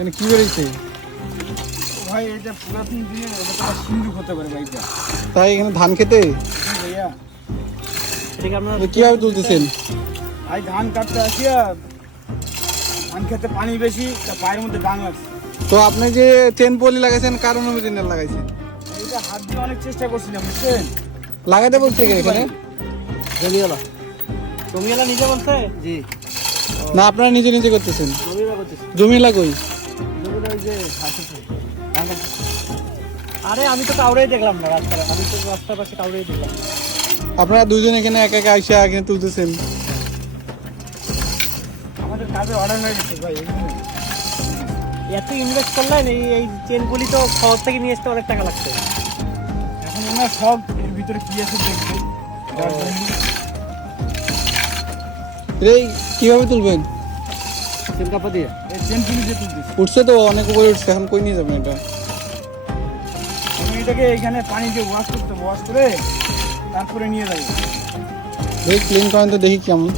এখানে কি বেরিয়েছে ভাই এটা পুরাতন দিনের এটা তো সিন্ধুক হতে পারে ভাইটা। তাই এখানে ধান খেতে ভাইয়া ঠিক আপনারা কিভাবে তুলতেছেন? ভাই ধান কাটতে আসিয়া ধান খেতে পানি বেশি তা পায়ের মধ্যে ডাং লাগছে। তো আপনি যে চেন পলি লাগাইছেন কার অনুমতি নিয়ে লাগাইছেন? এটা হাত দিয়ে অনেক চেষ্টা করছিলাম বুঝছেন। লাগাইতে বলছে কে এখানে? জমিওয়ালা জমিওয়ালা নিজে বলছে জি না আপনারা নিজে নিজে করতেছেন? জমিওয়ালা করতেছে জমিলা কই? জমিওয়ালা ওই যে আরে আমি তো কাউরেই দেখলাম না রাস্তায়, আমি তো রাস্তার পাশে কাউরেই দেখলাম না। আপনারা দুজন এখানে একা একা আইসা এখানে তুলতেছেন? আমাদের কাজে অর্ডার হয়ে গেছে ভাই। এত ইনভেস্ট করলেন এই চেনগুলি তো শহর থেকে নিয়ে আসতে অনেক টাকা লাগছে। এখন ওনার সব এর ভিতরে কি আছে দেখবে। যার জন্য এই কিভাবে তুলবেন? চেন কাপা দিয়ে এই চেন তুলি দিয়ে তুলতেছি। উঠছে তো অনেক উপরে উঠছে, এখন কই নিয়ে যাবেন এটা? আমি এটাকে এখানে পানি দিয়ে ওয়াশ করে তারপরে নিয়ে যাবো। এই ক্লিন করেন তো দেখি কেমন।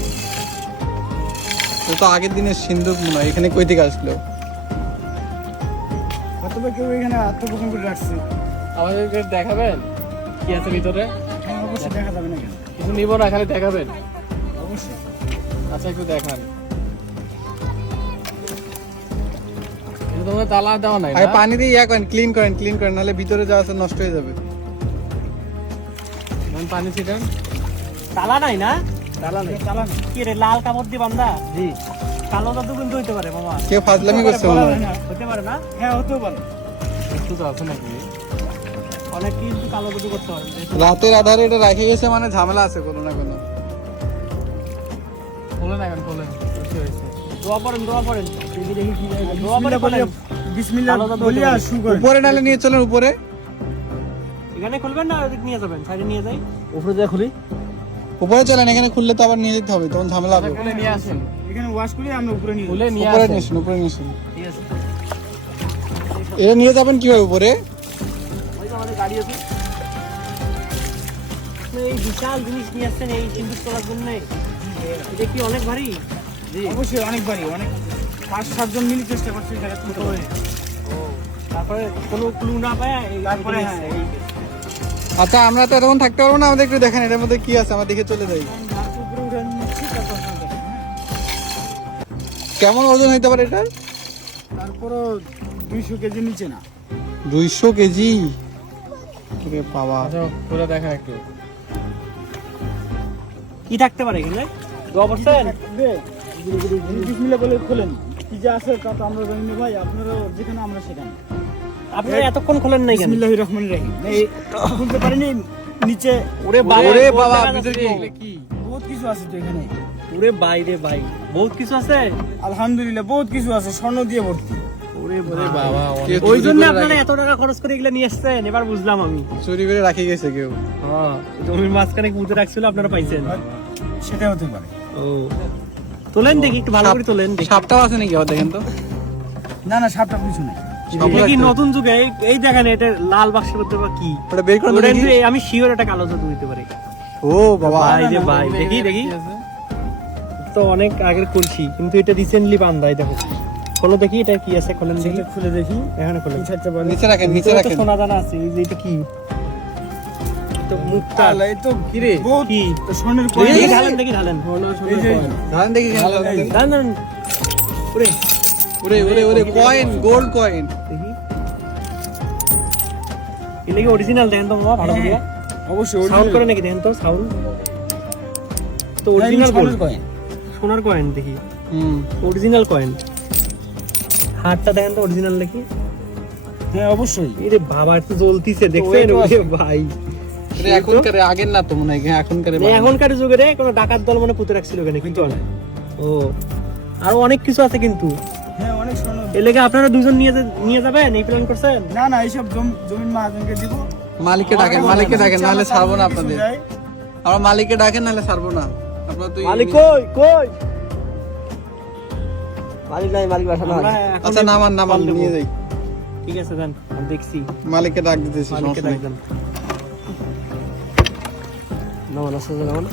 ও তো আগের দিনের সিন্ধুক মনে হয়, এখানে কই থেকে আসলো? অথবা কেউ এখানে আত্মগোপন করে রাখছে। আমাদেরকে দেখাবেন কি আছে ভিতরে? হ্যাঁ অবশ্যই দেখা যাবে না কেন? কিছু নিব না, খালি দেখাবেন। অবশ্যই। আচ্ছা একটু দেখান। এটা তোমার তালা দেওয়া নাই আরে না? পানি দিয়ে করেন, ক্লিন করেন নাহলে ভিতরে যা আছে নষ্ট হয়ে যাবে। পানি ছিটান। তালা নাই না? তালা নাই। চালান। কি রে লাল কাপড় দিয়ে বাঁধা? জি। কালো জাদু কিন্তু হইতে পারে মামা। কেউ ফাজলামি করছে মনে হয়। হতে পারে না? হ্যাঁ হতেও পারে। একটু তো আছে নাকি? অনেক কিন্তু কালো জাদু করতে পারে। রাতের আধারে এটা রেখে গেছে মানে ঝামেলা আছে কোনো না কোনো। খোলেন এখন খোলেন। কি হয়েছে? দোয়া পড়েন। দেখি কি হয়। দোয়া বিসমিল্লাহ পড়েন। বিসমিল্লাহ আলাদা তো বলিয়া হতে পারে। শুরু করেন। উপরে নালে নিয়ে চলেন উপরে। এখানে খুলবেন না ওদিক নিয়ে যাবেন? সাইডে নিয়ে যাই। উপরে যা খুলি। উপরে চলেন, এখানে খুললে তো আবার নিয়ে যেতে হবে, তখন ঝামেলা হবে। খুলে নিয়ে আসেন। এখানে ওয়াশ করে আমরা উপরে নিয়ে খুলে যাবো। নিয়ে উপরে আসেন। নিয়ে আসুন। ঠিক আছে। এটা নিয়ে যাবেন কিভাবে উপরে? ওই যে আমাদের গাড়ি আছে। আপনি এই বিশাল জিনিস নিয়ে আসছেন এই সিন্ধুক তোলার জন্য। এটা কি অনেক ভারী? জি। অবশ্যই অনেক বাড়ি, অনেক 5-7 জন মিলে চেষ্টা করছি এটা তুলতে হবে। তারপরে কোনো ক্লু না পায় তারপরে হ্যাঁ এই আচ্ছা আমরা তো এতক্ষণ থাকতে পারবো না, আমাদের একটু দেখেন এটার মধ্যে কি আছে, আমরা দেখে চলে যাই। গাছ উপরে উঠে নিচ্ছি তারপর দেখেন, হ্যাঁ। কেমন ওজন হইতে পারে এটা? তারপরও 200 কেজি নিচে না। 200 কেজি? ওরে বাবা। আচ্ছা খুলে দেখা একটু কি থাকতে পারে এখানে? দোয়া পড়ছেন? বিসমিল্লাহ বলে খোলেন। কি যে আছে তা তো আমরা জানি না ভাই, আপনারা যেখানে আমরা সেখানে। আপনারা এতক্ষণ খোলেন নাই কেন? বিসমিল্লাহির রহমানির রহিম। এই খুলতে পারিনি নিচে। ওরে ওরে বাবা, ভিতরে ভিতরে কি? বহুত কিছু আছে তো এখানে। ওরে বাইরে ভাই বহুত কিছু আছে। আলহামদুলিল্লাহ বহুত কিছু আছে, স্বর্ণ দিয়ে ভর্তি। ওরে বাবা কেউ ওই চুরি জন্য করে আপনারা রাখে। এত টাকা খরচ করে এগুলা নিয়ে আসছেন, এবার বুঝলাম আমি। চুরি করে রাখি গেছে কেউ। হ্যাঁ জমির মাঝখানে পুঁতে রাখছিল, আপনারা পাইছেন। সেটা হতে পারে। ও তোলেন দেখি, একটু ভালো করে তোলেন দেখি। সাপটাও আছে নাকি? দেখেন তো। না না সাপটা কিছু নাই। এটা কি নতুন যুগে এই দেখেন এটা লাল বাক্সের মধ্যে বা কি? ওটা বের করে ওটা দেখি। কিন্তু আমি শিওর এটা কালো জাদু হইতে পারে। ও বাবা। ভাই রে ভাই, দেখি তো অনেক আগের করছি কিন্তু এটা রিসেন্টলি বান্ধাই। দেখো খোলো দেখি এটা কি আছে, খোলেন দেখি। সেটা খুলে দেখি। এখানে খোলেন। নিচে রাখেন, নিচে ভিতরে তো রাখেন। সোনা দানা আছে, এই যে এটা কি? তো মুক্তা আল্লাহ, এই তো কি রে? বহুত কি? স্বর্ণের দেখি, কয়েন। ঢালেন দেখি ঢালেন। এই যে ধান দেখি। ঢালেন ওরে ওরে কয়েন, গোল্ড কয়েন। দেখি এটা কি অরিজিনাল? দেখেন তো মামা ভালো করে অবশ্যই সাউন্ড করে নাকি, দেখেন তো সাউন্ড তো অরিজিনাল স্বর্ণের কয়েন। সোনার কয়েন দেখি, হুম। Original coin. হাতটা দেখেন তো অরিজিনাল নাকি? হ্যাঁ অবশ্যই। এরে বাবা একটু জ্বলতিছে, দেখছেন? ওই তো ওরে ভাই এটা এখনকার, আগের না তো মনে হয়, এখনকার। এখনকার যুগে রে কোনো ডাকাত দল মনে পুঁতে রাখছিল এখানে কিন্তু। ও আরো অনেক কিছু আছে কিন্তু। হ্যাঁ অনেক স্বর্ণ। এর লেগে আপনারা দুজন নিয়ে যাবেন এই প্ল্যান করছেন? না না এইসব জমির মাহাজনকে দিব। মালিককে ডাকেন, নাহলে ছাড়বো না আপনাদের। আমরা মালিককে ডাকেন নাহলে ছাড়বো না। আপনারা তো মালিক কই? মালিক নাই, মালিক বাসা না। আচ্ছা নামান নিয়ে যাই। ঠিক আছে দেন, আমি দেখছি। মালিককে ডাক দিতেছি, মালিককে সমস্যা নেই। ডাক দেন। নামান আসতে নামান।